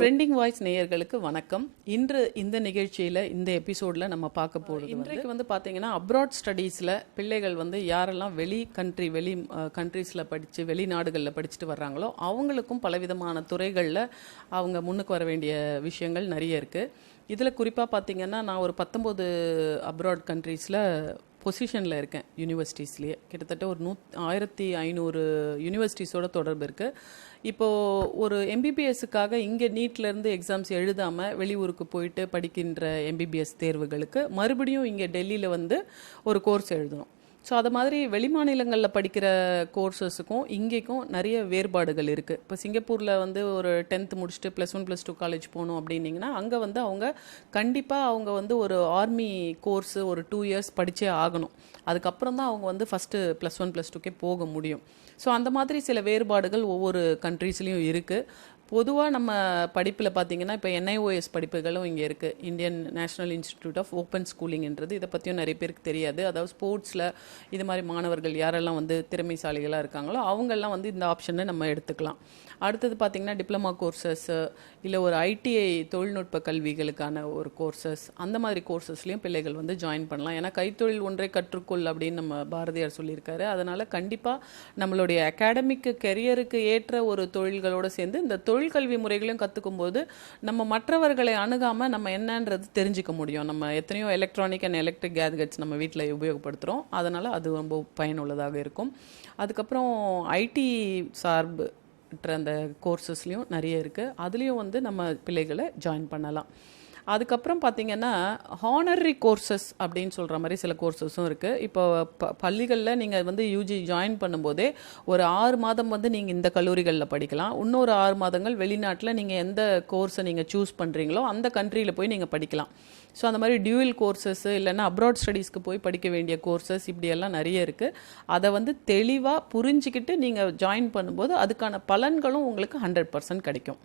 Voice நேயர்களுக்கு வணக்கம். இன்று இந்த நிகழ்ச்சியில் இந்த எபிசோடில் நம்ம பார்க்க போகிறோம் இன்றைக்கு வந்து பார்த்தீங்கன்னா அப்ராட் ஸ்டடீஸில் பிள்ளைகள் வந்து யாரெல்லாம் வெளி கண்ட்ரி வெளி கண்ட்ரீஸில் படித்து வெளிநாடுகளில் படிச்சுட்டு வர்றாங்களோ அவங்களுக்கும் பலவிதமான துறைகளில் அவங்க முன்னுக்கு வர வேண்டிய விஷயங்கள் நிறைய இருக்குது இதில் குறிப்பாக பார்த்தீங்கன்னா நான் ஒரு பத்தொம்போது அப்ராட் கண்ட்ரீஸில் பொசிஷனில் இருக்கேன் யூனிவர்சிட்டிஸ்லேயே கிட்டத்தட்ட ஒரு நூ ஆயிரத்தி ஐநூறு யூனிவர்சிட்டிஸோட தொடர்பு இருக்குது இப்போது ஒரு எம்பிபிஎஸ்ஸுக்காக இங்கே நீட்லேருந்து எக்ஸாம்ஸ் எழுதாமல் வெளியூருக்கு போயிட்டு படிக்கின்ற எம்பிபிஎஸ் தேர்வுகளுக்கு மறுபடியும் இங்கே டெல்லியில் வந்து ஒரு கோர்ஸ் எழுதணும். ஸோ அது மாதிரி வெளிமாநிலங்களில் படிக்கிற கோர்சஸுக்கும் இங்கேக்கும் நிறைய வேறுபாடுகள் இருக்குது இப்போ சிங்கப்பூரில் வந்து ஒரு டென்த் முடிச்சுட்டு plus one plus two college போகணும் அப்படின்னிங்கன்னா அங்கே வந்து அவங்க கண்டிப்பாக அவங்க வந்து ஒரு ஆர்மி கோர்ஸு ஒரு டூ இயர்ஸ் படித்தே ஆகணும். அதுக்கப்புறம் தான் அவங்க வந்து ஃபஸ்ட்டு ப்ளஸ் ஒன் ப்ளஸ் டூக்கே போக முடியும். ஸோ அந்த மாதிரி சில வேறுபாடுகள் ஒவ்வொரு கண்ட்ரீஸ்லேயும் இருக்குது பொதுவாக நம்ம படிப்பில் பார்த்தீங்கன்னா இப்போ என்ஐஓஎஸ் படிப்புகளும் இங்கே இருக்குது Indian national institute of open ஸ்கூலிங்ன்றது இதை பற்றியும் நிறைய பேருக்கு தெரியாது. அதாவது ஸ்போர்ட்ஸில் இது மாதிரி மாணவர்கள் யாரெல்லாம் வந்து திறமைசாலிகளாக இருக்காங்களோ அவங்கெல்லாம் வந்து இந்த ஆப்ஷனை நம்ம எடுத்துக்கலாம். அடுத்தது பார்த்திங்கன்னா டிப்ளமா கோர்சஸ் இல்லை ஒரு ஐடிஐ தொழில்நுட்ப கல்விகளுக்கான ஒரு கோர்சஸ் அந்த மாதிரி கோர்சஸ்லேயும் பிள்ளைகள் வந்து ஜாயின் பண்ணலாம். ஏன்னா கைத்தொழில் ஒன்றை கற்றுக்கொள் அப்படின்னு நம்ம பாரதியார் சொல்லியிருக்காரு. அதனால் கண்டிப்பாக நம்மளுடைய அகாடமிக் கெரியருக்கு ஏற்ற ஒரு தொழில்களோடு சேர்ந்து இந்த தொழில் தொழிற்கல்வி முறைகளையும் கற்றுக்கும் போது நம்ம மற்றவர்களை அணுகாமல் நம்ம என்னன்றது தெரிஞ்சுக்க முடியும். நம்ம எத்தனையோ எலக்ட்ரானிக் அண்ட் எலக்ட்ரிக் கேட்கெட்ஸ் நம்ம வீட்டில் உபயோகப்படுத்துகிறோம் அதனால் அது ரொம்ப பயனுள்ளதாக இருக்கும். அதுக்கப்புறம் ஐடி சார்பு அந்த கோர்சஸ்லேயும் நிறைய இருக்குது அதுலேயும் வந்து நம்ம பிள்ளைகளை ஜாயின் பண்ணலாம். அதுக்கப்புறம் பார்த்தீங்கன்னா ஹானரி கோர்சஸ் அப்படின்னு சொல்கிற மாதிரி சில கோர்சஸும் இருக்குது இப்போ ப பள்ளிகளில் நீங்கள் வந்து யூஜி ஜாயின் பண்ணும்போதே ஒரு ஆறு மாதம் வந்து நீங்கள் இந்த கல்லூரிகளில் படிக்கலாம். இன்னொரு ஆறு மாதங்கள் வெளிநாட்டில் நீங்கள் எந்த கோர்ஸை நீங்கள் சூஸ் பண்ணுறீங்களோ அந்த கண்ட்ரியில் போய் நீங்கள் படிக்கலாம். ஸோ அந்த மாதிரி டியூவல் கோர்சஸ் இல்லைன்னா அப்ராட் ஸ்டடீஸ்க்கு போய் படிக்க வேண்டிய கோர்சஸ் இப்படியெல்லாம் நிறைய இருக்குது அதை வந்து தெளிவாக புரிஞ்சுக்கிட்டு நீங்கள் ஜாயின் பண்ணும்போது அதுக்கான பலன்களும் உங்களுக்கு ஹண்ட்ரட் பர்சன்ட் கிடைக்கும்.